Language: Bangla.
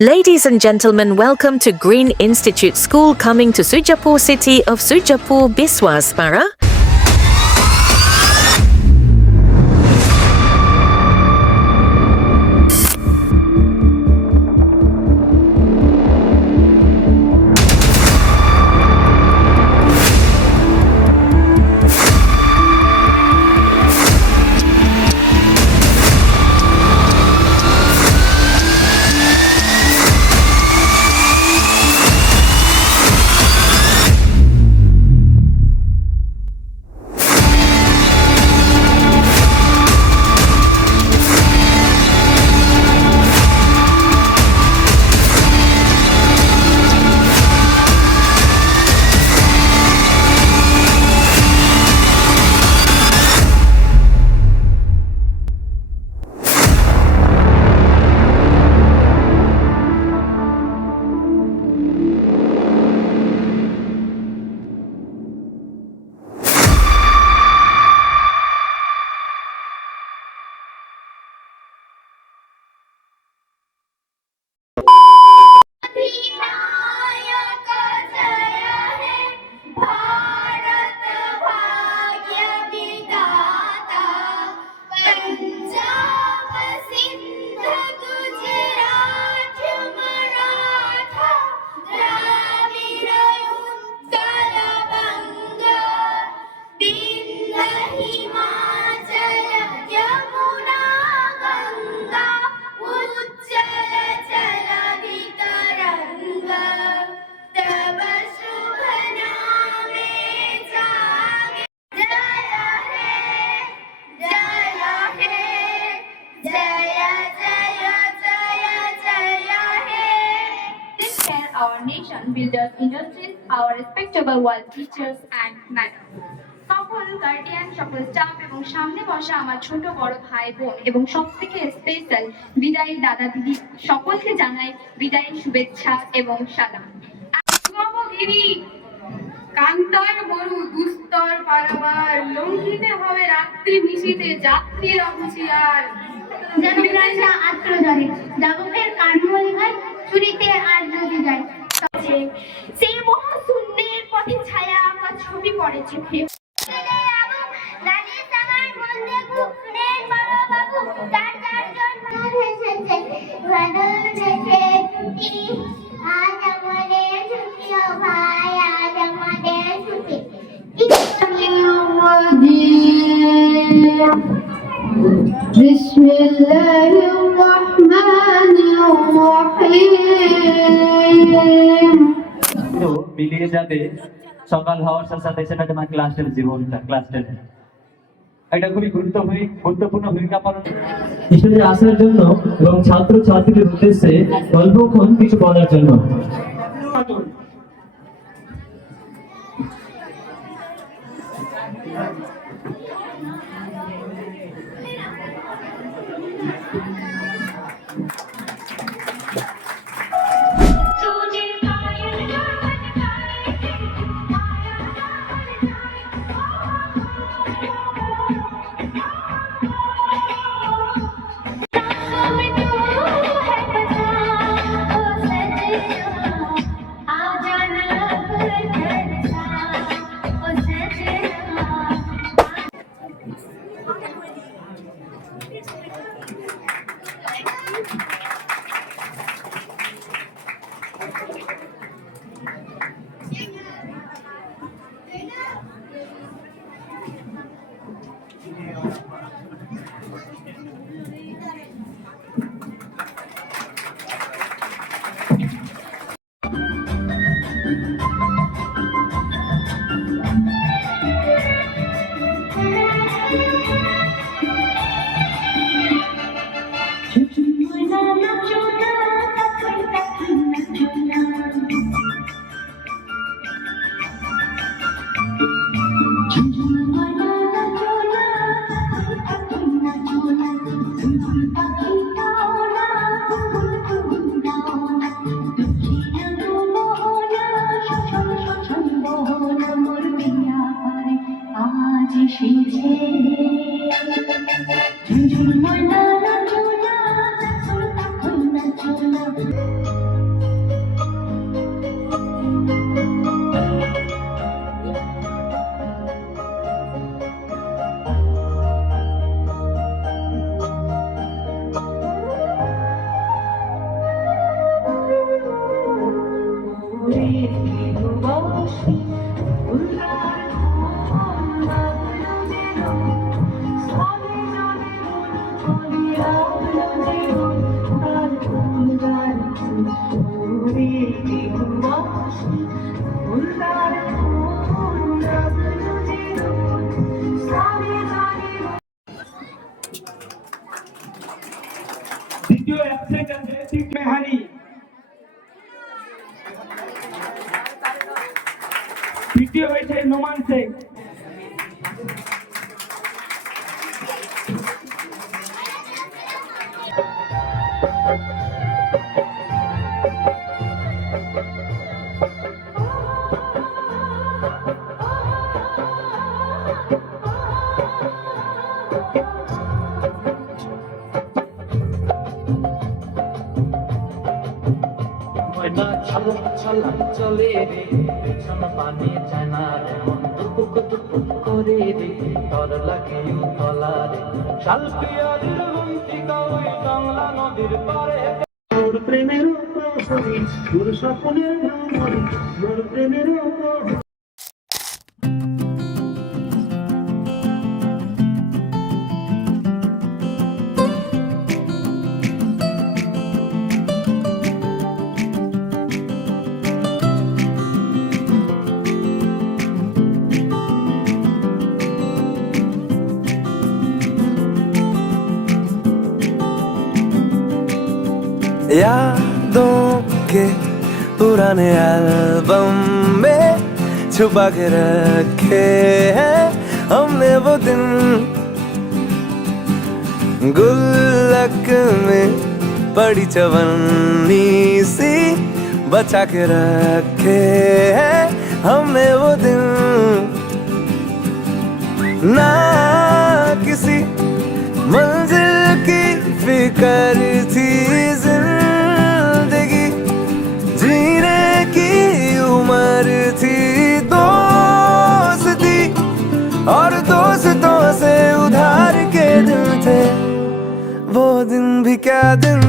Ladies and gentlemen, welcome to Green Institute School coming to Sujapur city of Sujapur, Biswas, Para. Vinayak जय हे भारत भाग्य विधाता पंजाब सिंध गुजरात मराठा द्राविड़ उत्कल बंग विंध्य हिमाचल यमुना गंगा उज्जल जलधि तरंगा तब शुभ नामे जागे जय हे जय हे जय जय जय जय हे. This year, our nation builders, industries, our respectable world teachers and madam. সকল গার্ডিয়ান, সকল স্টাফ এবং সামনে বসা আমার ছোট বড় ভাই বোন এবং সবথেকে স্পেশাল বিদায়ী দাদা দিদি সকলকে জানাই বিদায়ী শুভেচ্ছা এবং সালাম। নবগিরি কান্তার মরু দুস্তর পারাবার লঙ্ঘিতে হবে রাত্রি নিশীতে যাত্রীর অহুঁশিয়ার যেন প্রাণটা আত্মজনে যাবকের কানমলি ভাই চুরিতে আর যদি যায় সেই মহাশূন্যের পথে ছায়া আঁকা ছবি পড়ে চোখে بسم الله الرحمن الرحيم তো মিলিয়ে যাবে সকাল হওয়ার সাথে সাথে সেটা তোমার ক্লাসের জীবনটা ক্লাস 10 এটা খুবই গুরুত্বপূর্ণ ভূমিকা পালন স্টুডেন্ট আসার জন্য এবং ছাত্র ছাত্রীদের উদ্দেশ্যে অল্পক্ষণ কিছু বলার জন্য। आज দ্বিতীয় অ্যাবসেন্ট আছে সিট মেহানি, তৃতীয় হয়েছে নোমান শেখ। ময়না ছলা চলে রে পেছন পানি যায় না রে মন টুকুক টুকুক করে রে তর লাগে তলা রে শালপিয়ারির বন্তিকা ওই বাংলা নদীর পারে মোর প্রেমের প্রহরী মোর স্বপ্নের ভ্রমরী মোর প্রেমের প্রহরী। यादों के पुराने एल्बम में छुपा के रखे हैं हमने वो दिन, गुल्लक में पड़ी चवन्नी सी बचा के रखे हैं हमने वो दिन। ना किसी मंजिल की फिकर थी जिंदगी, जीने की उम्र थी दोस्ती और दोस्तों से उधार के दिन थे वो दिन भी क्या दिन